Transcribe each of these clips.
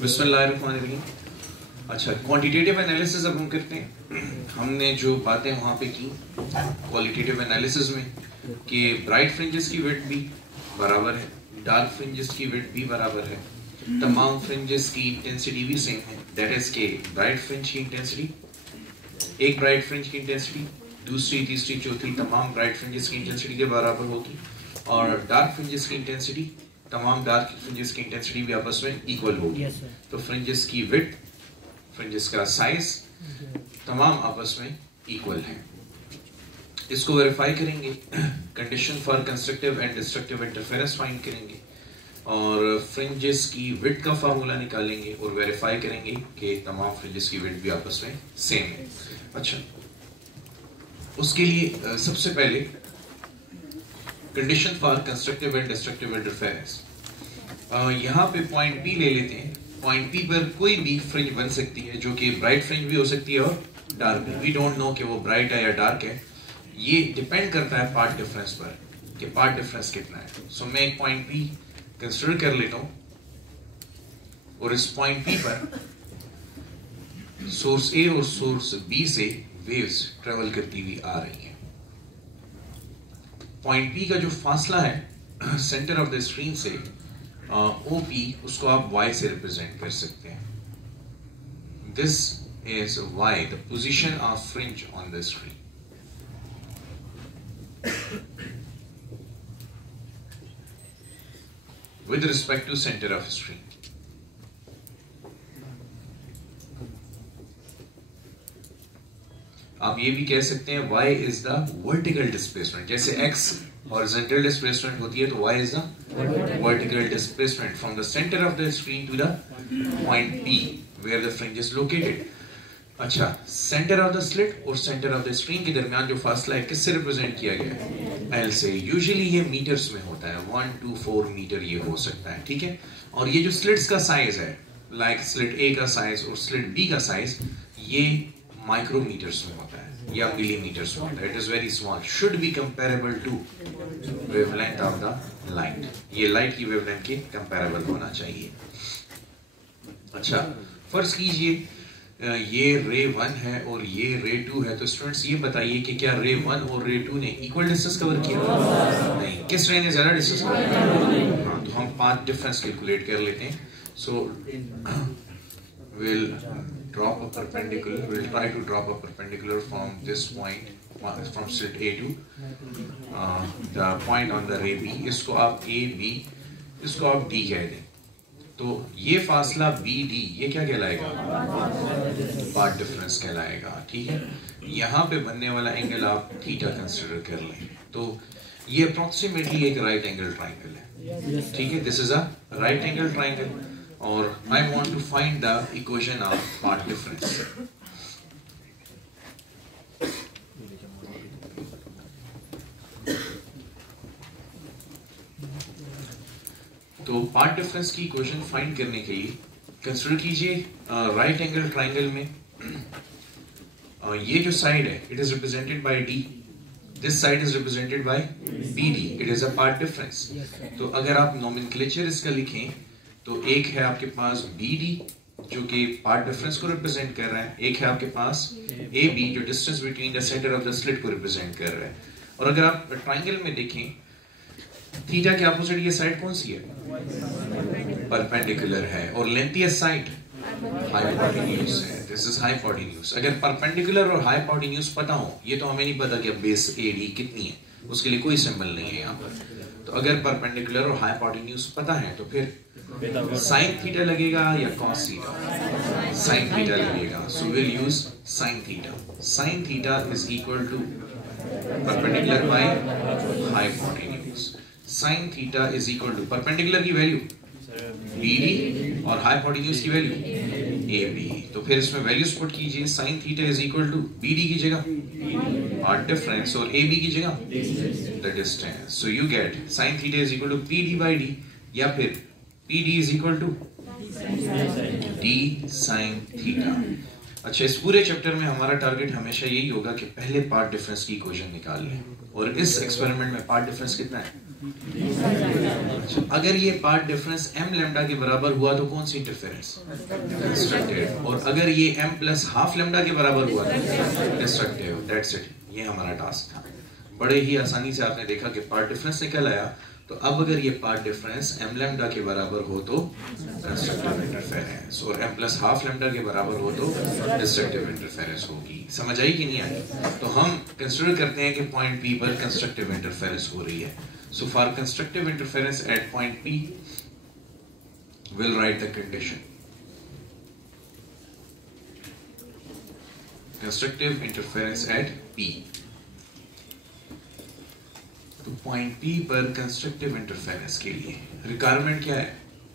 बिस्मिल्लाहिर्रहमानिर्रहीम। अच्छा, quantitative analysis अब हम करते हैं। हमने जो बातें वहाँ पे की क्वालिटेटिव एनालिसिस में कि ब्राइट फ्रिंजेस की विड्थ भी बराबर है, डार्क फ्रिंजेस की विड्थ भी बराबर है, तमाम फ्रिंजेस की इंटेंसिटी भी सेम है। दैट इज के ब्राइट फ्रिंज की इंटेंसिटी, एक ब्राइट फ्रिंज की इंटेंसिटी दूसरी तीसरी चौथी तमाम ब्राइट फ्रिंजेस की इंटेंसिटी के बराबर होगी, और डार्क फ्रिंजेस की इंटेंसिटी तमाम डार्क फ्रिंजेस की इंटेंसिटी भी आपस में इक्वल होगी। तो फ्रिंजेस की विड्थ, फ्रिंजेस का साइज तमाम आपस में इक्वल है। इसको वेरीफाई करेंगे, condition for constructive and destructive interference find करेंगे, और फ्रिंजेस की विड्थ का फार्मूला निकालेंगे और वेरीफाई करेंगे कि तमाम फ्रिंजेस की विड्थ भी आपस में सेम है। अच्छा, उसके लिए सबसे पहले condition for constructive and destructive interference, यहाँ पे पॉइंट पी ले लेते हैं। पॉइंट पी पर कोई भी फ्रिंज बन सकती है, जो कि ब्राइट फ्रिंज भी हो सकती है और डार्क भी। वी डोंट नो कि वो ब्राइट है या डार्क है, ये डिपेंड करता है पार्ट डिफरेंस पर कि पार्ट डिफरेंस कितना है। सो मैं एक पॉइंट पी कंसिडर कर लेता हूं, और इस पॉइंट पी पर सोर्स ए और सोर्स बी से वेव्स ट्रेवल करती हुई आ रही हैं। पॉइंट पी का जो फासला है सेंटर ऑफ द स्क्रीन से OP, उसको आप Y से रिप्रेजेंट कर सकते हैं। This is Y, the position of fringe on the screen. With respect to centre of screen. आप ये भी कह सकते हैं Y is the vertical displacement. जैसे X हॉरिजॉन्टल डिस्प्लेसमेंट होती है, तो Y is the vertical displacement from the center of the screen to the point P where the fringe is located. अच्छा, center of the slit और center of the screen के दरमियान जो फासला है किससे रिप्रेजेंट किया गया है? L से। यूजुअली ये मीटर्स में होता है, 1 to 4 मीटर ये हो सकता है, ठीक है। और ये जो स्लिट्स का साइज है, लाइक स्लिट A का साइज और स्लिट B का साइज, ये माइक्रोमीटर्स में होता है या मिलीमीटर्स में होता है। It is very small, should be comparable to wavelength of the light. ये लाइट की वेवलेंथ के कंपेरेबल होना चाहिए। अच्छा, फर्ज कीजिए ये रे 1 है और ये रे 2 है, तो स्टूडेंट्स ये बताइए कि क्या रे 1 और रे 2 ने इक्वल डिस्टेंस कवर किया? नहीं। किस रे ने ज्यादा डिस्टेंस कवर किया? हाँ, तो हम पाथ डिफरेंस कैलकुलेट कर लेते हैं। सो we'll drop a perpendicular, we'll try to drop a perpendicular from this point, from slit A to the point on the ray B. इसको आप A, B, इसको आप D कह दें, तो ये फासला BD ये क्या कहलाएगा? पाथ डिफरेंस कहलाएगा, ठीक है। यहाँ पे बनने वाला एंगल आप थीटा कंसिडर कर लें, तो ये अप्रोक्सीमेटली एक राइट एंगल ट्राइंगल है, ठीक है। This is a right angle triangle, और I want to find the equation of path difference. तो पार्ट डिफरेंस की इक्वेशन फाइंड करने के लिए कंसिडर कीजिए राइट एंगल ट्राइंगल में ये जो साइड है it is represented by D, this side is represented by BD, it is a path difference. तो अगर आप नोमेनक्लेचर इसका लिखें तो एक है आपके पास BD जो कि पार्ट डिफरेंस को रिप्रेजेंट कर रहा है, एक है आपके पास AB जो distance between the centre of the slit को रिप्रेजेंट कर रहा है। और अगर आप ट्रायंगल में देखें, थीटा के अपोजिट ये साइड कौन सी है? परपेंडिकुलर है, और लेंथिएस्ट साइड हाइपोटेन्यूज है। This is hypotenuse. अगर परपेंडिकुलर और हाइपोटेन्यूज पता हो, ये तो हमें नहीं पता कि बेस AD कितनी है, उसके लिए कोई सिंबल नहीं है यहाँ पर। तो अगर परपेंडिकुलर और हाइपोटेन्यूज पता है तो फिर साइन थीटा लगेगा या कॉस थीटा? साइन थीटा लगेगा। So will use sine theta. Sine theta is equal to perpendicular by hypotenuse. Sine theta is equal to perpendicular की वैल्यू BD और हाइपोटेन्यूज की वैल्यू AB। तो फिर इसमें वैल्यूज पुट कीजिए। Sine theta is equal to BD की जगह path difference और AB की जगह the distance. So you get sine theta is equal to PD by D, या फिर PD is equal to D sine theta. अच्छा, इस पूरे चैप्टर में हमारा टारगेट हमेशा यही होगा कि पहले पार्ट डिफरेंस की इक्वेशन निकाल लें, और इस एक्सपेरिमेंट में पार्ट डिफरेंस कितना है? अगर ये पार्ट डिफरेंस m लैम्डा के बराबर हुआ तो कौन सी इंटरफेरेंस? कंस्ट्रक्टिव। और अगर ये m प्लस हाफ लैम्डा के बराबर हुआ तो डिस्ट्रक्टिव। दैट्स इट, ये हमारा टास्क था। बड़े ही आसानी से आपने देखा कि पार्ट डिफरेंस निकल आया। तो अब अगर ये पार्ट डिफरेंस m लैम्डा के बराबर हो तो कंस्ट्रक्टिव इंटरफेरेंस, और m प्लस हाफ लैम्डा के बराबर हो तो डिस्ट्रक्टिव इंटरफेरेंस होगी। समझ आई कि नहीं आई? तो हम कंसीडर करते हैं कि पॉइंट P पर कंस्ट्रक्टिव इंटरफेरेंस हो रही है। So for constructive interference at point P, we'll write the condition. Constructive interference at P. तो point P पर constructive interference के लिए requirement क्या है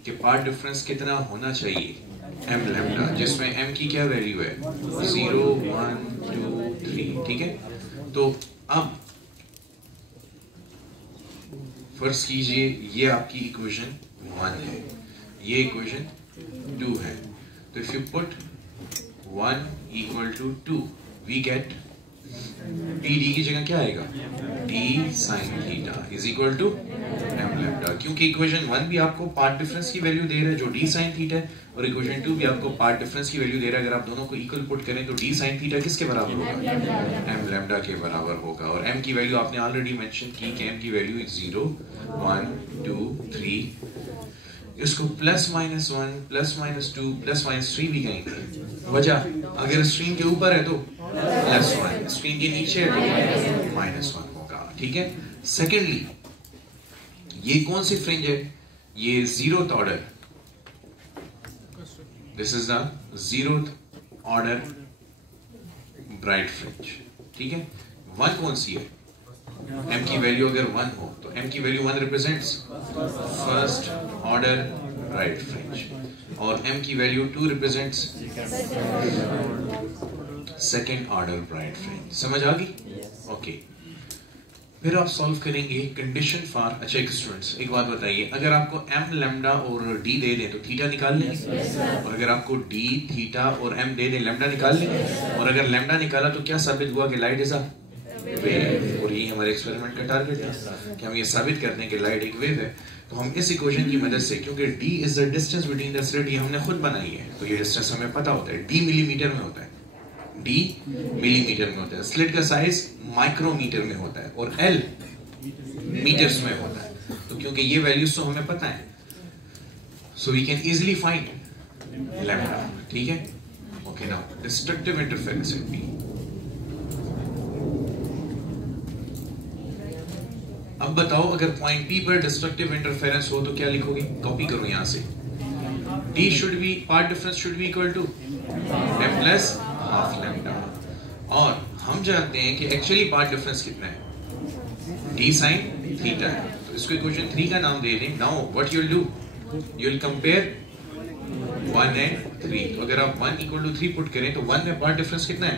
कि part difference कितना होना चाहिए? m lambda, जिसमें m की क्या वैल्यू है? 0, 1, 2, 3, ठीक है? तो अब फर्ज कीजिए ये आपकी इक्वेशन 1 है, ये इक्वेशन 2 है। तो if you put 1 equal to 2 we get D की जगह क्या आएगा? d sin theta is equal to m lambda, क्योंकि इक्वेशन 1 भी आपको पार्ट डिफरेंस की वैल्यू दे रहा है जो d sin थीटा है, और इक्वेशन 2 भी आपको पार्ट डिफरेंस की वैल्यू दे रहा है। अगर आप दोनों को इक्वल पुट करें तो d sin थीटा किसके बराबर होगा? m लैम्डा के बराबर होगा। और m की वैल्यू आपने ऑलरेडी मेंशन की कि m की वैल्यू 0, 1, 2, 3। इसको plus minus 1, plus minus 2, plus minus 3 भी कहेंगे। वजह, अगर स्क्रीन के ऊपर है तो प्लस 1, स्क्रीन के नीचे है तो माइनस 1 होगा, ठीक है। सेकेंडली, ये कौन सी फ्रिंज है? ये 0th order, this is the 0th order bright fringe, ठीक है। 1 कौन सी है? m की वैल्यू अगर 1 हो तो m की value 1 represents first order bright fringe, और m की value 2 represents second order bright fringe. समझ आ गई? ओके। फिर आप सॉल्व करेंगे कंडीशन फॉर। अच्छा एक स्टूडेंट्स, एक बात बताइए, अगर आपको m लैम्डा और d दे दें तो थीटा निकाल लेंगे, और अगर आपको d थीटा और m दे दें लैम्डा निकाल लेंगे, और अगर लैम्डा निकाला तो क्या साबित हुआ कि लाइट इज अ वेव। और ये हमारे एक्सपेरिमेंट का टारगेट है कि हम ये साबित करते हैं कि लाइट एक वेव है। तो हम इस इक्वेशन की मदद से, क्योंकि d is the distance between the slit, ये हमने खुद बनाई है, तो ये डिस्टेंस हमें पता होता है, d मिलीमीटर में होता है, d मिलीमीटर में होता है, स्लिट का साइज माइक्रोमीटर में होता है, और l मीटर्स में होता है। तो क्योंकि ये वैल्यूज तो हमें पता है, so we can easily find lambda, ठीक है। Okay, now destructive interference at P। अब बताओ, अगर पॉइंट P पर डिस्ट्रक्टिव इंटरफेरेंस हो तो क्या लिखोगे? कॉपी करो यहां से, d should be, path difference should be equal to m plus half lambda, और हम जानते हैं कि एक्चुअली पार्ट डिफरेंस कितना है? d sin थीटा है। तो इसको इक्वेशन 3 का नाम दे दें। Now what you will do, you will compare 1 and 3। तो अगर आप 1 इक्वल टू 3 पुट करें तो 1 में पार्ट डिफरेंस कितना है?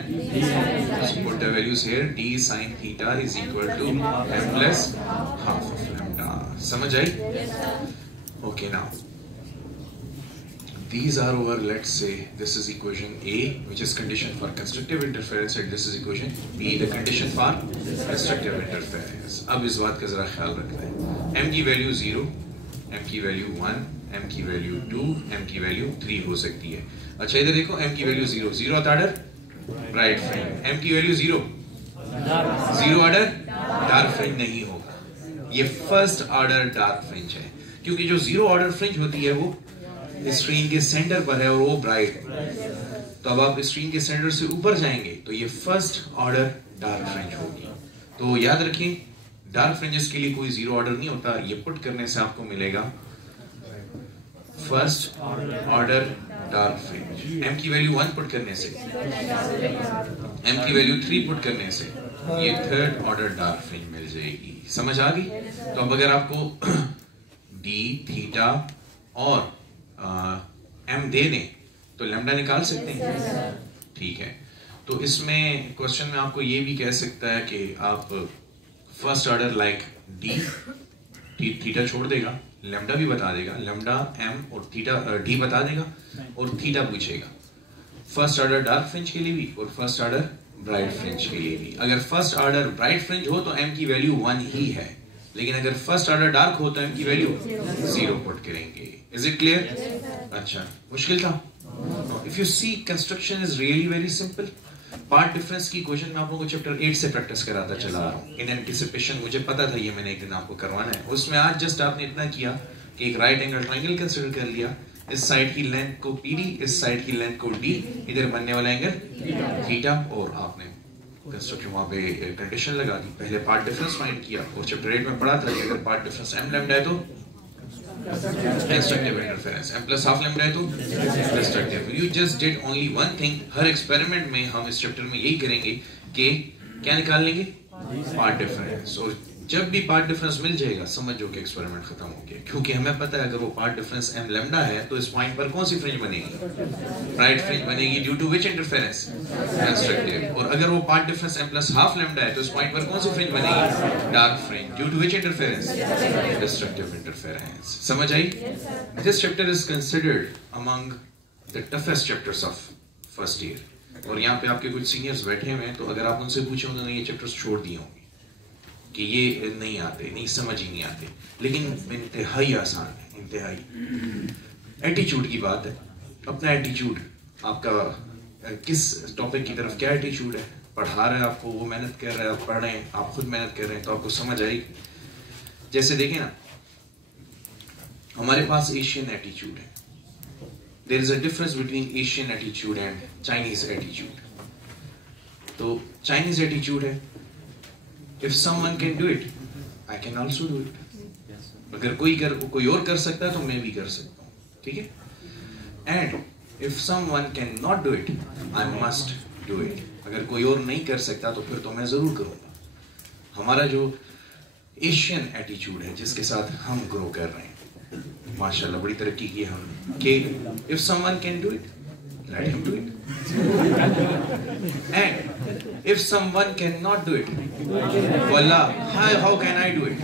Put the values here, d sin theta is equal to m plus half of lambda. समझ आई? Okay, now these are over. Let's say this is equation A, which is condition for constructive interference, and this is equation B, the condition for destructive interference. अब इस बात का जरा ख्याल रखना है, m की वैल्यू 0, m की वैल्यू 1, m की वैल्यू 2, m की वैल्यू 3 हो सकती है। अच्छा इधर देखो, m की value 0, 0th order bright fringe, m की वैल्यू 0, 0 ऑर्डर डार्क फ्रिंज नहीं होगा, ये फर्स्ट ऑर्डर डार्क फ्रिंज है, क्योंकि जो 0 ऑर्डर फ्रिंज होती है वो स्क्रीन के सेंटर पर है और वो ब्राइट है। तो अब आप स्क्रीन के सेंटर से ऊपर जाएंगे तो ये फर्स्ट ऑर्डर डार्क फ्रिंज होगी। तो याद रखिए, डार्क फ्रिंजेस के लिए कोई 0 ऑर्डर नहीं होता, ये पुट करने से आपको मिलेगा first order dark fringe. m की वैल्यू 1 पुट करने से, m की वैल्यू 3 पुट करने से ये थर्ड ऑर्डर डार्क फ्रिंज मिल जाएगी। समझ आ गई? तो अब अगर आपको d थीटा और m दे दें तो लैम्डा निकाल सकते हैं, ठीक है। तो इसमें क्वेश्चन में आपको ये भी कह सकता है कि आप first order like d, theta छोड़ देगा, लैम्डा भी बता देगा, लैम्डा m और थीटा d बता देगा, और थीटा पूछेगा फर्स्ट ऑर्डर डार्क फ्रिंज के लिए भी और फर्स्ट ऑर्डर ब्राइट फ्रिंज के लिए भी। अगर फर्स्ट ऑर्डर ब्राइट फ्रिंज हो तो m की वैल्यू 1 ही है, लेकिन अगर फर्स्ट ऑर्डर डार्क हो तो m की वैल्यू 0 पुट करेंगे। Is it clear? अच्छा, मुश्किल था? If you see construction is really very simple. Path difference की क्वेश्चन मैं आप लोगों को चैप्टर 8 से प्रैक्टिस कराता चला आ रहा हूँ इन एंटिसिपेशन। मुझे पता था ये मैंने एक दिन आपको करवाना है। उसमें आज जस्ट आपने इतना किया कि एक राइट एंगल ट्राइंगल कंसीडर कर लिया, इस साइड की लेंथ को PD, इस साइड की लेंथ को D, इधर बनने वाला एंगल थीटा, और आपने कंस्ट्रक्शन वहां पे कंडीशन लगा दी। पहले पार्ट डिफरेंस फाइंड किया और चैप्टर 8 में पढ़ा था कि अगर पार्ट डिफरेंस m लैम्डा है तो constructive interference, m plus half lambda है तो destructive. You just did only one thing. Her experiment में हम इस चैप्टर में यही करेंगे कि क्या निकाल लेंगे? Part difference. और जब भी पार्ट डिफरेंस मिल जाएगा समझो कि एक्सपेरिमेंट खत्म हो गया, क्योंकि हमें पता है अगर वो पार्ट डिफरेंस m लैम्डा है तो इस पॉइंट पर कौन सी फ्रिंज बनेगी? राइट फ्रिंज बनेगी। Due to which interference? Constructive. और अगर वो path difference m plus half lambda है तो इस पॉइंट पर कौन सी फ्रिंज बनेगी? Dark fringe. Due to which interference? Destructive interference. समझ आई? This chapter is considered among the toughest chapters of first year. और यहाँ पे आपके कुछ सीनियर्स बैठे हुए हैं, तो अगर आप उनसे पूछे उन्होंने ये चैप्टर्स छोड़ दिए होंगे कि ये नहीं आते, नहीं समझ ही नहीं आते, लेकिन इंतहाई आसान है, इंतहाई। एटीट्यूड की बात है, अपना एटीट्यूड आपका किस टॉपिक की तरफ, क्या एटीट्यूड है, पढ़ा रहे हैं आपको, वो मेहनत कर रहे हैं, आप पढ़ रहे हैं, आप खुद मेहनत कर रहे हैं, तो आपको समझ आएगी। जैसे देखें ना, हमारे पास एशियन एटीट्यूड है। There is a difference between Asian attitude and Chinese attitude. तो चाइनीज एटीट्यूड है, if someone can do it, I can also do it. अगर कोई और कर सकता है तो मैं भी कर सकता हूँ, ठीक है? And if someone can not do it, I must do it. अगर कोई और नहीं कर सकता तो फिर तो मैं जरूर करूँगा। हमारा जो एशियन एटीट्यूड है जिसके साथ हम ग्रो कर रहे हैं, माशाल्लाह बड़ी तरक्की की हम, कि if someone can do it, let him do it. And if someone cannot do it, wallah, how can I do it?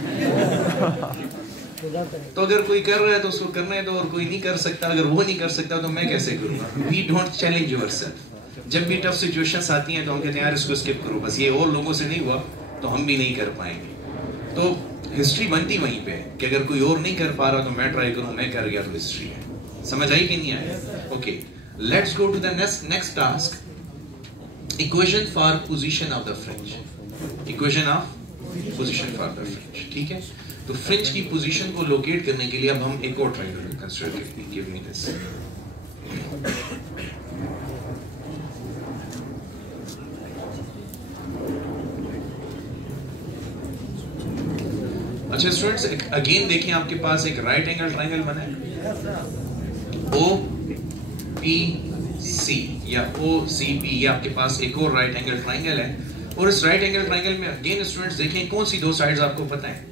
तो अगर कोई कर रहा है तो उसको करने दो, और कोई नहीं कर सकता, अगर वो नहीं कर सकता तो मैं कैसे करूँगा? We don't challenge yourself. जब भी टफ सिचुएशंस आती हैं तो हम कहते हैं यार इसको स्किप करो, बस ये और लोगों से नहीं हुआ तो हम भी नहीं कर पाएंगे। तो हिस्ट्री बनती वहीं पे कि अगर कोई और नहीं कर पा रहा तो मैं ट्राई करूँ, मैं कर गया तो हिस्ट्री है। समझ आई कि नहीं आई? Okay, let's go to the next task. Equation for position of the fringe. Equation of position for the fringe. ठीक है? तो फ्रिंज की पोजीशन को लोकेट करने के लिए अब हम एक और ट्रायंगल कंसीडर करेंगे। Give me this. अच्छा स्टूडेंट्स, अगेन देखिए आपके पास एक राइट एंगल ट्रायंगल बना है, OPC या OCP, ये आपके पास एक और राइट एंगल ट्रायंगल है। और इस राइट एंगल ट्रायंगल में अगेन स्टूडेंट्स देखें कौन सी दो साइड्स आपको पता है?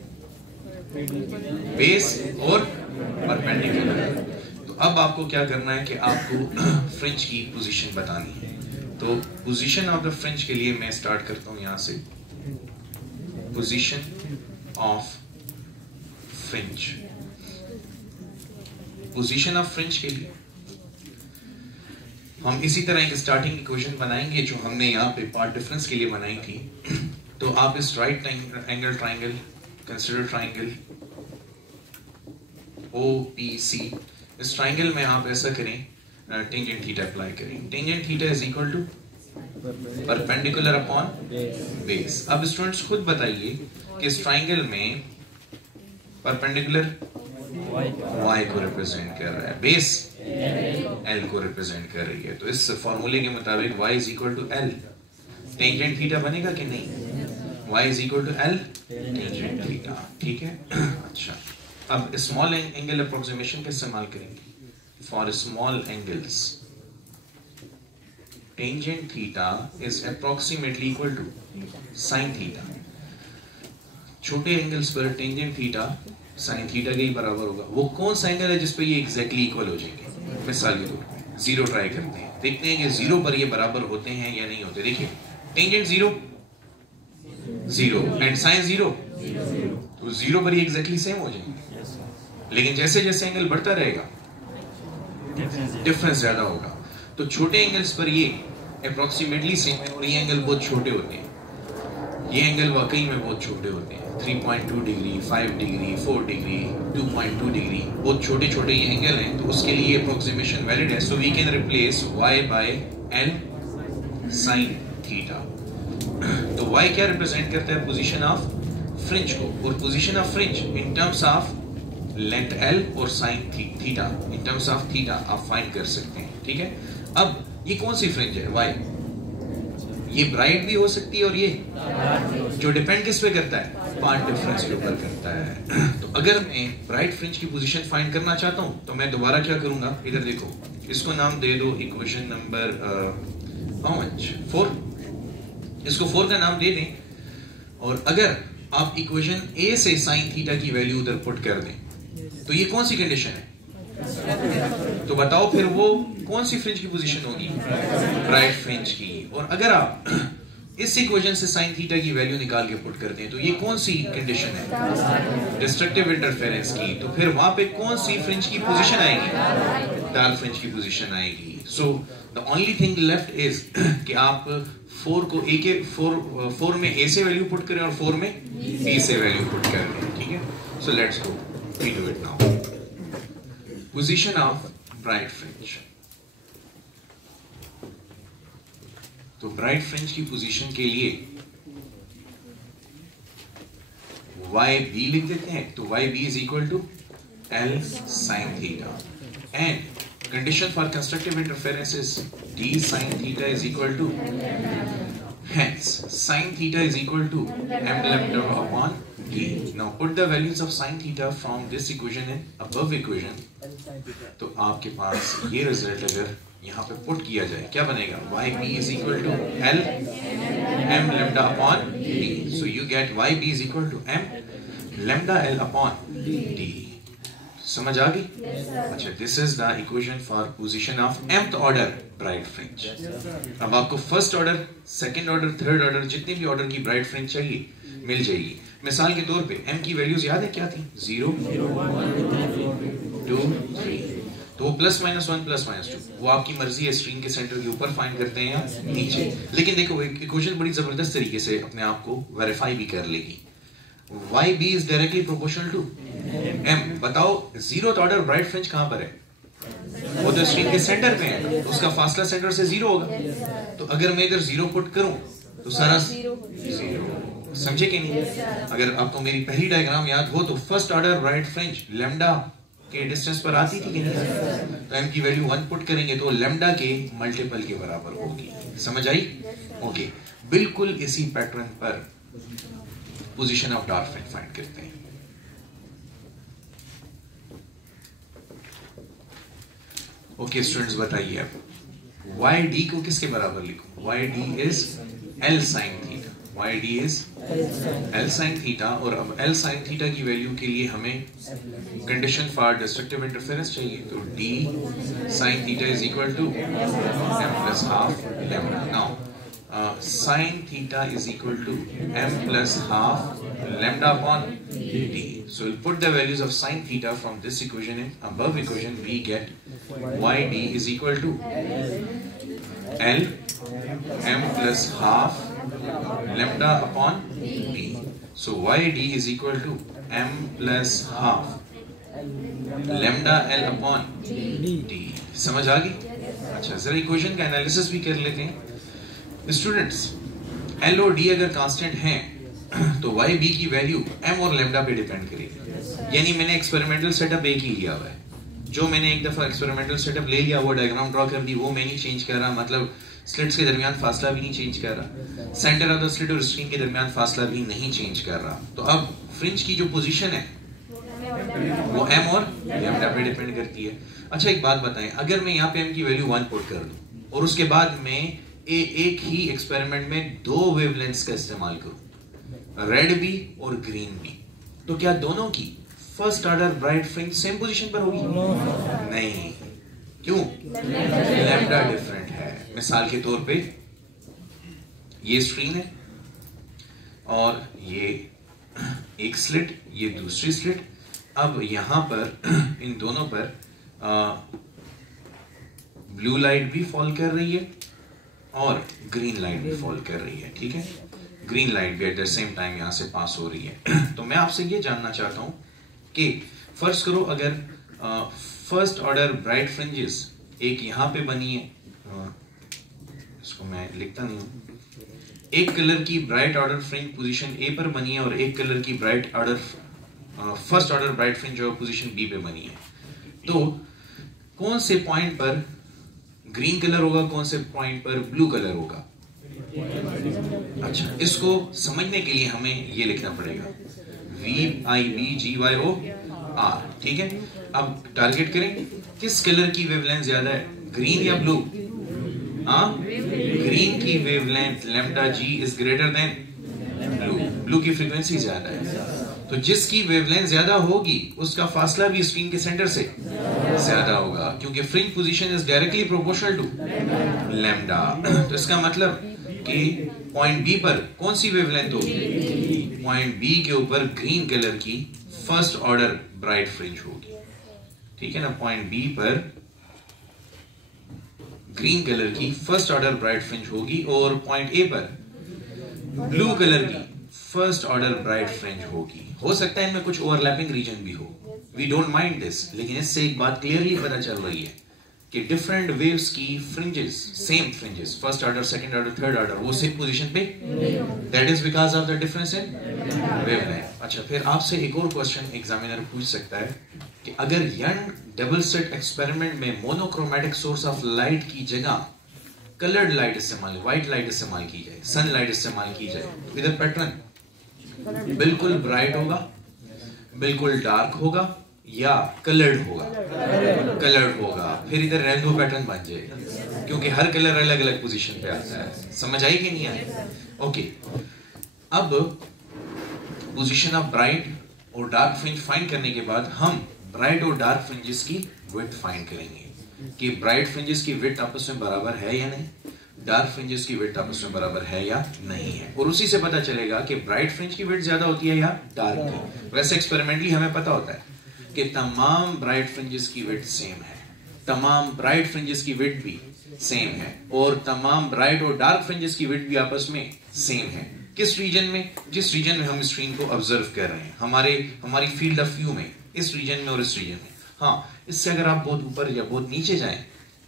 बेस और परपेंडिकुलर। तो अब आपको क्या करना है कि आपको फ्रिंज की पोजीशन बतानी है। तो पोजीशन ऑफ द फ्रिंज के लिए मैं स्टार्ट करता हूं यहां से, position of fringe. Position of fringe के लिए हम इसी तरह एक स्टार्टिंग इक्वेशन बनाएंगे जो हमने यहाँ पे पार्ट डिफरेंस के लिए बनाई थी। तो आप इस right angle triangle, consider triangle OPC, इस ट्रायंगल में आप ऐसा करें, टेंजेंट थीटा अप्लाई करें। Tangent theta is equal to perpendicular upon base. अब स्टूडेंट्स खुद बताइए कि इस ट्रायंगल में परपेंडिकुलर y को रिप्रेजेंट कर रहा है, बेस L को रिप्रेजेंट कर रही है। तो इस फॉर्मूले के मुताबिक y is equal to L। Tangent theta बनेगा कि नहीं? y is equal to L tangent theta, ठीक है? अच्छा, अब स्मॉल एंगल अप्रोक्सीमेशन का इस्तेमाल करेंगे। For small angles tangent theta is approximately equal to sine theta. छोटे एंगल्स पर टेंजेंट थीटा साइन थीटा के ही बराबर होगा। वो कौन सा एंगल है जिसपे ये एग्जैक्टली इक्वल हो जाएंगे? मिसाल के तौर पे जीरो ट्राई करते हैं, देखते हैं कि जीरो पर ये बराबर होते हैं या नहीं होते। देखिए tangent zero zero and sine zero, तो जीरो पर ये एग्जैक्टली सेम हो जाएंगे। लेकिन जैसे जैसे एंगल बढ़ता रहेगा डिफरेंस ज्यादा होगा। तो छोटे एंगल्स पर ये अप्रोक्सीमेटली सेम है और ये एंगल बहुत छोटे होते हैं। ये एंगल वाकई में बहुत छोटे होते हैं, 3.2 डिग्री, 5 डिग्री, 4 डिग्री, 2.2 डिग्री, बहुत छोटे छोटे ये एंगल हैं, तो उसके लिए अप्रोक्सीमेशन वैलिड है. So we can replace y by l sin theta. तो y क्या रिप्रेजेंट करता है? पोजीशन ऑफ फ्रिंज को, और position of fringe in terms of length l और sine theta, in terms of theta आप फाइंड कर सकते हैं. ठीक है. अब ये कौन सी फ्रिंज है? y. ये ब्राइट भी हो सकती है और ये जो डिपेंड किस पे करता है? पाथ डिफरेंस के ऊपर करता है. तो अगर मैं ब्राइट फ्रिंज की पोजीशन फाइंड करना चाहता हूं तो मैं दोबारा क्या करूंगा? इधर देखो, इसको नाम दे दो इक्वेशन नंबर 4. इसको 4 का नाम दे दें, और अगर आप इक्वेशन a से साइन थीटा की वैल्यू उधर पुट कर दें तो ये कौन सी कंडीशन है? तो बताओ फिर वो कौन सी फ्रिंज की पोजीशन होगी? ब्राइट फ्रिंज की. और अगर आप इस इक्वेशन से साइन थीटा की वैल्यू निकाल के पुट करते हैं तो ये कौन सी कंडीशन है? डिस्ट्रक्टिव इंटरफेरेंस की. तो फिर वहां पे कौन सी फ्रिंज की पोजीशन आएगी? डार्क फ्रिंज की पोजीशन आएगी. So the only thing left is कि आप 4 को a के 4 में a से वैल्यू पुट करें और 4 में b से वैल्यू पुट कर दें. ठीक है. So let's go, we do it now. Position of bright fringe. तो ब्राइट फ्रिंज की पोजीशन के लिए YB लिख देते हैं. तो YB is equal to L sin theta, and condition for constructive interference is d sin theta is equal to, hence sin theta is equal to m lambda upon d. Now put the values of sin theta from this equation in above equation. तो आपके पास ये result अगर यहाँ पे put किया जाए क्या बनेगा? YB is equal to L m lambda upon d. So you get YB is equal to m lambda L upon d. समझ आ गई? अच्छा, this is the equation for position of mth order bright fringe. अब आपको first order, second order, third order, जितने भी order की bright fringe चाहिए मिल जाएगी. मिसाल के तौर पे m की वैल्यूज याद है क्या थी? 0, 2, 3. तो वो +-1 +-2 वो आपकी मर्जी है, स्क्रीन के सेंटर के ऊपर फाइंड करते हैं या नीचे. लेकिन देखो इक्वेशन बड़ी जबरदस्त तरीके से अपने आप को वेरीफाई भी कर लेगी. YB is directly proportional to M. बताओ जीरोथ ऑर्डर ब्राइट फ्रिंज कहां पर है? वो तो स्क्रीन के सेंटर पे है, तो उसका फासला सेंटर से 0 होगा. तो अगर मैं इधर 0 पुट करूं तो सारा 0. समझे कि नहीं? अगर आपको मेरी पहली डायग्राम याद हो तो first order bright fringe lambda के डिस्टेंस पर आती थी कि नहीं? तो M की वैल्यू 1 पुट करेंगे तो लैम्डा के मल्टीपल के बराबर होगी. समझ आई? ओके. बिल्कुल इसी पैटर्न पर position of dark fringe find करते हैं. ओके स्टूडेंट्स, बताइए अब YD को किसके बराबर लिखूं? YD is L sin theta. YD is L sin theta. और अब L sin थीटा की वैल्यू के लिए हमें कंडीशन फॉर डिस्ट्रक्टिव इंटरफेरेंस चाहिए. तो D sin theta is equal to m plus half lambda. Now sin theta is equal to m plus half lambda upon d. So we'll put the values of sin theta from this equation in above equation. We get YD is equal to L m plus half lambda upon d. So YD is equal to m plus half lambda L upon d. समझ आ गई? अच्छा, जरा equation का analysis भी कर लेते हैं. Students, L और D अगर कांस्टेंट हैं तो YB की वैल्यू M और लैम्डा पे डिपेंड करेगी. यानी मैंने एक्सपेरिमेंटल सेटअप एक ही लिया हुआ है. जो मैंने एक दफा एक्सपेरिमेंटल सेटअप ले लिया, वो डायग्राम ड्रॉ कर दी, वो मैं नहीं चेंज कर रहा. मतलब स्लिट्स के दरमियान फासला भी नहीं चेंज कर रहा, सेंटर ऑफ द स्लिट और स्क्रीन के दरमियान फासला भी नहीं चेंज कर रहा. तो अब फ्रिंज की जो पोजीशन है वो M और लैम्डा पे डिपेंड करती है. अच्छा, एक बात बताएं, अगर मैं यहाँ पे M की वैल्यू 1 पुट कर दूं और उसके बाद मैं एक ही एक्सपेरिमेंट में 2 वेवलेंथ्स का इस्तेमाल करूं, रेड भी और ग्रीन भी, तो क्या दोनों की first order bright fringe same position पर होगी? नहीं. क्यों? लैम्डा डिफरेंट है. मिसाल के तौर पे ये स्क्रीन है और ये एक स्लिट, ये दूसरी स्लिट. अब यहां पर इन दोनों पर ब्लू लाइट भी फॉल कर रही है और ग्रीन लाइट भी फॉल कर रही है. ठीक है. ग्रीन लाइट भी एट द सेम टाइम यहाँ से पास हो रही है। तो मैं आपसे ये जानना चाहता हूँ कि फर्स्ट करो अगर फर्स्ट ऑर्डर ब्राइट फ्रिंजेस एक यहाँ पे बनी है, इसको मैं लिखता नहीं हूँ, एक कलर की bright order fringe position A पर बनी है और एक कलर की bright order first order bright fringe जो पोजीशन बी पे बनी है, तो कौन से पॉइंट पर ग्रीन कलर होगा, कौन से पॉइंट पर ब्लू कलर होगा? अच्छा, इसको समझने के लिए हमें ये लिखना पड़ेगा VIBGYOR, ठीक है। अब टारगेट करें, किस कलर की वेवलेंथ ज्यादा है, ग्रीन या ब्लू? ग्रीन की wavelength lambda G is greater than blue, blue की फ्रीक्वेंसी ज्यादा है, तो जिसकी वेवलेंथ ज्यादा होगी उसका फासला भी स्क्रीन के सेंटर से ज्यादा होगा, क्योंकि fringe position is directly proportional to lambda. तो इसका मतलब कि पॉइंट बी पर कौन सी वेवलेंथ होगी? पॉइंट बी के ऊपर ग्रीन कलर की फर्स्ट ऑर्डर ब्राइट फ्रिंज होगी, ठीक है ना। पॉइंट बी पर ग्रीन कलर की फर्स्ट ऑर्डर ब्राइट फ्रिंज होगी और पॉइंट ए पर ब्लू कलर की फर्स्ट ऑर्डर ब्राइट फ्रिंज होगी। हो सकता है इनमें कुछ ओवरलैपिंग रीजन भी हो, वी डोंट माइंड दिस, लेकिन इससे एक बात क्लियरली पता चल रही है कि डिफरेंट वेव्स की fringes, same fringes, first order, second order, third order, वो सेम पोजीशन पे, that is because of the difference in wavelength. अच्छा, फिर आपसे एक और क्वेश्चन एग्जामिनर पूछ सकता है कि अगर यंग डबल स्लिट एक्सपेरिमेंट में मोनोक्रोमेटिक सोर्स ऑफ लाइट की जगह कलर्ड लाइट इस्तेमाल, व्हाइट लाइट इस्तेमाल की जाए, सनलाइट इस्तेमाल की जाए, तो इधर पैटर्न बिल्कुल ब्राइट होगा, बिल्कुल डार्क होगा या कलर्ड होगा? कलर्ड होगा। फिर इधर रेनबो पैटर्न बन जाएगा, क्योंकि हर कलर अलग अलग पोजीशन पे आता है। समझ आई कि नहीं आई? ओके, अब पोजीशन ऑफ ब्राइट और डार्क फ्रिंज फाइंड करने के बाद हम ब्राइट और डार्क फ्रिंजेस की विड्थ फाइंड करेंगे कि ब्राइट फ्रिंजेस की विड्थ आपस में बराबर है या नहीं, डार्क फ्रिंजेस की विड्थ आपस में बराबर है या नहीं है, और उसी से पता चलेगा कि ब्राइट फ्रिंज की विड्थ ज्यादा होती है या डार्क की। वैसे एक्सपेरिमेंटली हमें पता होता है कि तमाम ब्राइट फ्रिंजेस की विड्थ सेम है, तमाम ब्राइट फ्रिंजेस की विड्थ भी सेम है, और तमाम ब्राइट और डार्क फ्रिंजेस की विड्थ भी आपस में सेम है। किस रीजन में? जिस रीजन में हम स्क्रीन को ऑब्जर्व कर रहे हैं, हमारी फील्ड ऑफ व्यू में, इस रीजन में और इस रीजन में। हाँ, इससे अगर आप बहुत ऊपर या बहुत नीचे जाएं,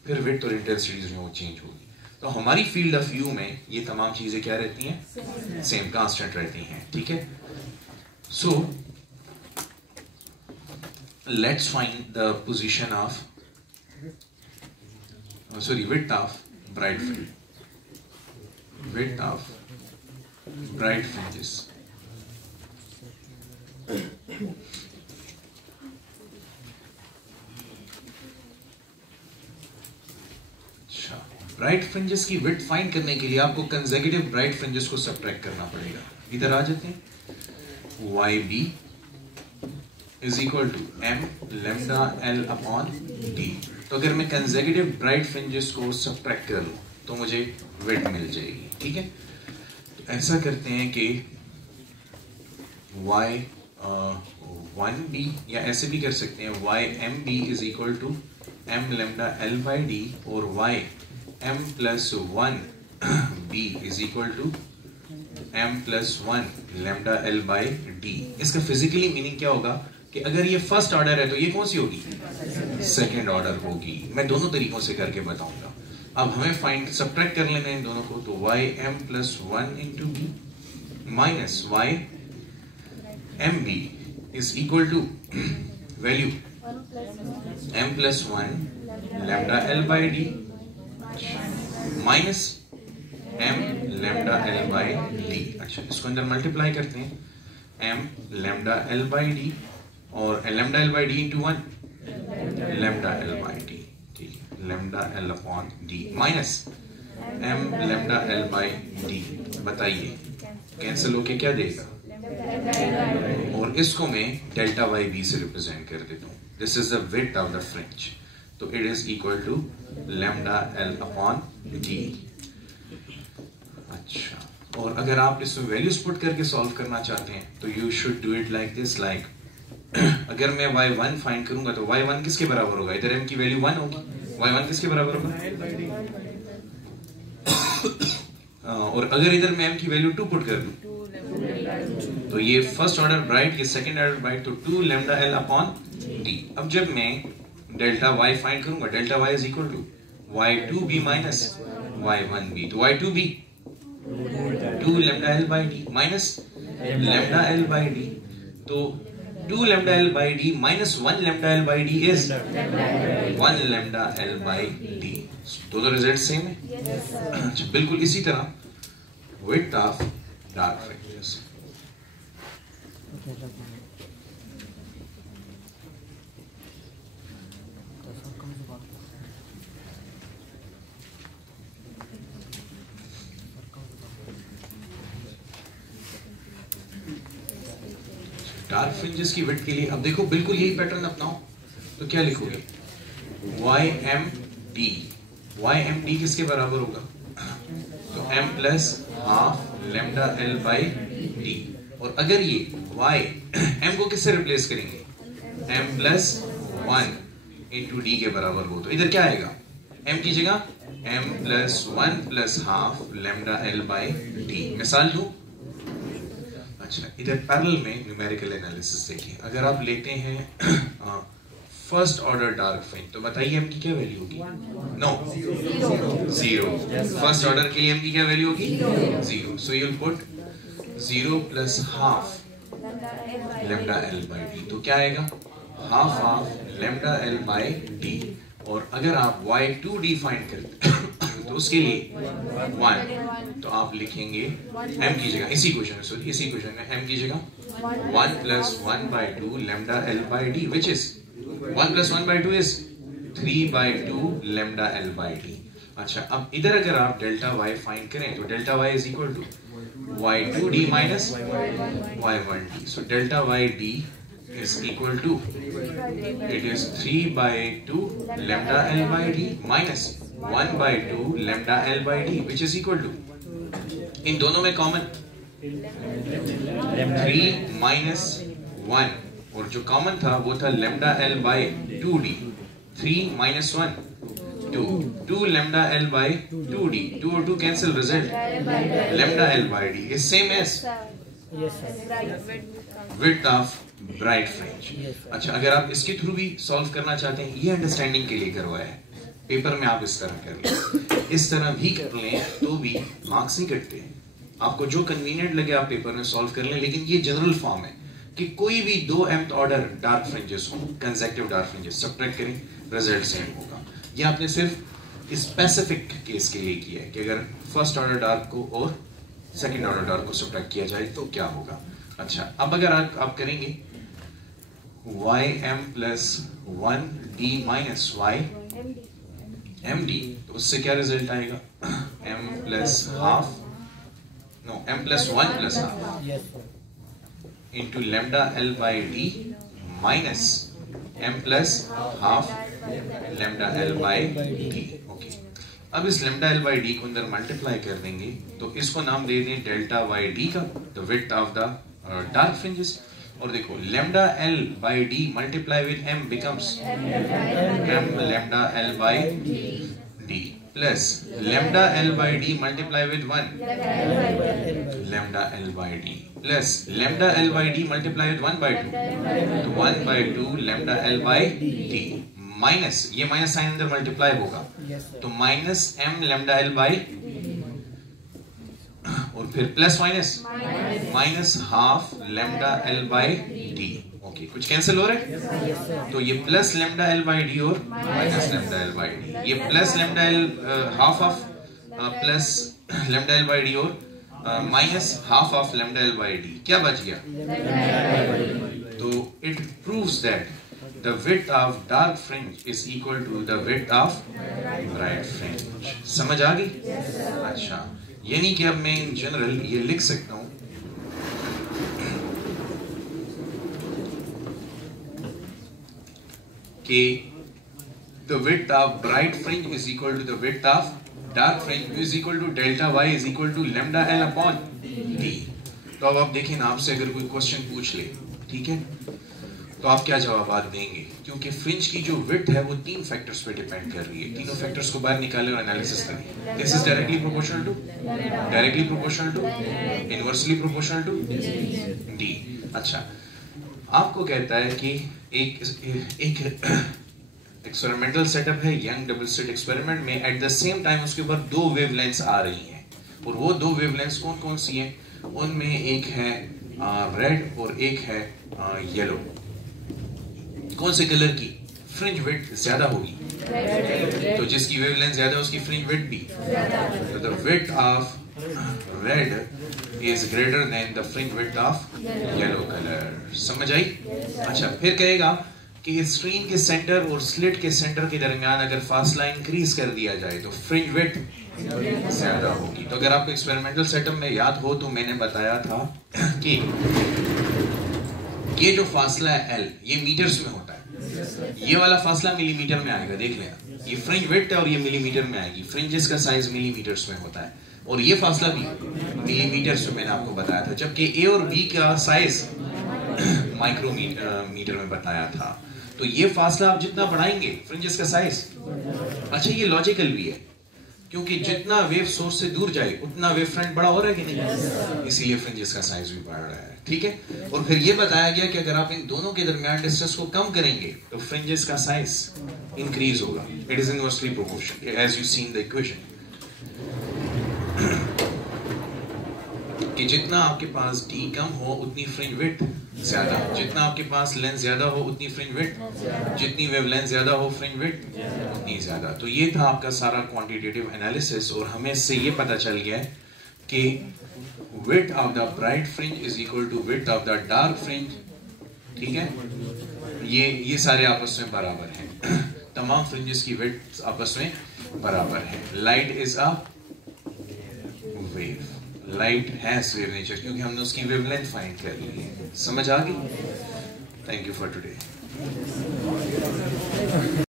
फिर विड्थ और इंटेंसिटी में वो चेंज होगी। तो हमारी फील्ड ऑफ व्यू में ये तमाम चीजें क्या रहती हैं? सेम, कांस्टेंट रहती हैं, ठीक है। So let's find the position of width of bright fringe, width of bright fringes। अच्छा, ब्राइट फ्रिंजेस की विड्थ फाइंड करने के लिए आपको कंसेक्यूटिव ब्राइट फ्रिंजेस को सब्ट्रैक्ट करना पड़ेगा। इधर आ जाते हैं, YB is equal to M lambda L upon D। तो अगर मैं कंसेक्यूटिव ब्राइट फ्रिंजेस को सब्ट्रैक्ट कर लूं तो मुझे विड्थ मिल जाएगी, ठीक है। तो ऐसा करते हैं कि Y1B, या ऐसे भी कर सकते हैं YMB is equal to M lambda L by D, और YM plus 1B is equal to M plus 1 lambda L by D। इसका फिजिकली मीनिंग क्या होगा कि अगर ये फर्स्ट ऑर्डर है तो ये कौन सी होगी? सेकंड ऑर्डर होगी। मैं दोनों तरीकों से करके बताऊंगा। अब हमें फाइंड सब्ट्रैक्ट कर लेना है इन दोनों को, तो YM plus 1 into B minus YMB is equal to value M plus 1 lambda L by D minus M lambda L by D। अच्छा, इसको अंदर मल्टीप्लाई करते हैं, M lambda L by D और lambda L by D into 1 lambda L by D, ठीक है, lambda L upon D minus M lambda L by D। बताइए cancel होके क्या देगा? और इसको मैं डेल्टा वाई बी से रिप्रेजेंट कर देता हूँ। This is the width of the fringe, तो it is equal to lambda L upon D. अच्छा, और अगर आप इसमें वैल्यूज पुट करके सॉल्व करना चाहते हैं तो you should do it like this, like अगर मैं y1 फाइंड करूंगा तो y1 किसके बराबर होगा? इधर m की वैल्यू 1 होगी, y1 किसके बराबर होगा? और अगर इधर मैं m की वैल्यू 2 पुट कर दूं तो ये फर्स्ट ऑर्डर ब्राइट, ये सेकंड ऑर्डर ब्राइट, तो 2 लैम्डा l अपॉन d। अब जब मैं डेल्टा y फाइंड करूंगा, delta y is equal to y2b minus y1b, तो y2b 2 lambda l by d minus lambda l by d, तो 2 lambda l by d minus 1 lambda l by d is 1 lambda l by d। दोनों result same है। अच्छा, बिल्कुल इसी तरह width of dark fringes. Dark fringes की width के लिए अब देखो बिल्कुल यही पैटर्न अपनाओ, तो क्या लिखोगे, YMD किसके बराबर होगा, तो m plus half lambda l by d। और अगर ये y m को किससे रिप्लेस करेंगे, m प्लस 1 इंटू d के बराबर हो, तो इधर क्या आएगा, m की जगह m plus 1 plus half lambda l by d। मिसाल दूं, अच्छा इधर पैरेलल में न्यूमेरिकल एनालिसिस देखिए, अगर आप लेते हैं फर्स्ट ऑर्डर डार्क फ्रिंज तो बताइए m की क्या वैल्यू होगी, नो 0। फर्स्ट ऑर्डर के लिए m की क्या वैल्यू होगी, 0। So you will put 0 plus half lambda l by d, तो क्या आएगा, half of lambda l by d। और अगर आप y2d फाइंड करते तो उसके लिए 1, तो आप लिखेंगे m की जगह, इसी क्वेश्चन में m की जगह 1 plus 1 by 2 lambda l by d, which is 1 plus 1 by 2 is 3 by 2 lambda l by d। अच्छा, अब इधर अगर आप डेल्टा y फाइंड करें तो delta y is equal to y2d minus y1d। So delta y d is equal to, it is 3 by 2 lambda l by d minus 1 by 2 lambda l by d, which is equal to, इन दोनों में common 3 minus 1, और जो common था वो था lambda l by 2d। 3 minus 1 2 lambda l by 2d, 2 और 2 cancel, result lambda l by d is same as width of bright fringe. अच्छा, अगर आप इसके थ्रू भी सॉल्व करना चाहते हैं, ये अंडरस्टैंडिंग के लिए करवाया है, पेपर में आप इस तरह कर लें, इस तरह भी कर लें तो भी मार्क्स नहीं कटते। आपको जो कन्वीनियंट लगे आप पेपर में सॉल्व कर लें, लेकिन ये जनरल फॉर्म है कि कोई भी 2 mth ऑर्डर डार्क फ्रिंजेस हो, कंसेक्टिव डार्क फ्रिंजेस, सब्ट्रैक्ट करें, रिजल्ट सेम होगा। ये आपने सिर्फ स्पेसिफिक केस के लिए किया है कि अगर फर्स्ट ऑर्डर डार्क को और सेकेंड ऑर्डर डार्क को सब्ट्रैक्ट किया जाए तो क्या होगा। अच्छा, अब अगर आप करेंगे ym plus 1d minus y md, तो उससे क्या रिजल्ट आएगा, m plus half, no m plus 1 plus half into lambda l by d minus m plus half lambda l by d। Okay, अब इस लैम्डा l बाई d को अंदर multiply कर देंगे तो इसको नाम दे दें डेल्टा y d का, the width of the dark fringes. और देखो lambda l by d multiply with m becomes m lambda l by d plus lambda l by d multiply with 1 lambda l by d plus lambda l by d multiply with 1 by 2, तो 1 by 2 lambda l by d minus, ये minus sign अंदर multiply होगा तो minus m lambda l by, और फिर plus minus half lambda l by d। Okay, कुछ cancel हो रहा है, तो ये plus lambda l by d और minus lambda l by d, ये plus lambda l half of plus lambda l by d और minus half of lambda l by d, क्या बच गया, तो it proves that the width of dark fringe is equal to the width of bright fringe। समझ आ गई? अच्छा, यानी कि अब मैं इन जनरल ये लिख सकता हूं कि the width of bright fringe is equal to the width of dark fringe is equal to delta y is equal to lambda l upon d। तो अब आप देखें ना, आपसे अगर कोई क्वेश्चन पूछ ले, ठीक है, तो आप क्या जवाब देंगे? क्योंकि फ्रिंज की जो विड्थ है वो 3 फैक्टर्स पे डिपेंड कर रही है। तीनों फैक्टर्स को बाहर निकालें और एनालिसिस करें। This is directly proportional to, directly proportional to, inversely proportional to D. अच्छा, आपको कहता है कि एक एक्सपेरिमेंटल सेटअप है, यंग डबल स्लिट एक्सपेरिमेंट में, एट द सेम टाइम उसके ऊपर 2 वेवलेंथ्स आ रही हैं, और वो 2 वेवलेंथ्स कौन कौन सी हैं? उनमें एक है रेड और एक है येलो। कौन से कलर की फ्रिंज विड्थ ज्यादा होगी? तो जिसकी वेवलेंथ ज्यादा है उसकी फ्रिंज विड्थ भी। तो the width of red is greater then the fringe width of yellow colour. समझ आई? अच्छा, फिर कहेगा कि स्क्रीन के सेंटर और स्लिट के सेंटर के दरमियान अगर फासला इंक्रीज कर दिया जाए तो फ्रिंज विड्थ ज्यादा होगी। तो अगर आपको एक्सपेरिमेंटल सेटअप में याद हो तो मैंने बताया था कि ये जो फासला है L, ये मीटर्स में होता है, ये वाला फासला मिलीमीटर में आएगा। देख लेना, ये फ्रिंज विड्थ है और ये मिलीमीटर में आएगी। फ्रिंजेस का साइज मिलीमीटर्स में होता है और ये फासला भी मिलीमीटर्स में मैंने आपको बताया था, जबकि A और B का साइज माइक्रोमीटर में बताया था। तो ये फासला आप जितना बढ़ाएंगे फ्रिंजेस का साइज, अच्छा ये लॉजिकल भी है क्योंकि जितना वेव सोर्स से दूर जाए उतना वेव फ्रंट बड़ा हो रहा है कि नहीं, इसीलिए फ्रिंजेस का साइज भी बढ़ रहा है। ठीक है, और फिर ये बताया गया कि अगर आप इन दोनों के दरमियान डिस्टेंस को कम करेंगे तो फ्रिंजेस का साइज इंक्रीज होगा। It is inversely proportional as you seen the equation, कि जितना आपके पास d कम हो उतनी फ्रिंज विड्थ ज्यादा, जितना आपके पास लेंथ ज्यादा हो उतनी फ्रिंज विड्थ, जितनी वेवलेंथ ज्यादा हो फ्रिंज विड्थ उतनी ज्यादा। तो ये था आपका सारा क्वांटिटेटिव एनालिसिस, और हमें इससे ये पता चल गया कि width of the bright fringe is equal to width of the dark fringe. ठीक है, ये सारे आपस में बराबर हैं, तमाम फ्रिंजेस की विड्थ आपस में बराबर है। Light is a wave, light has wave nature, क्योंकि हमने उसकी वेवलेंथ फाइंड कर ली है। समझ आ गई? Thank you for today.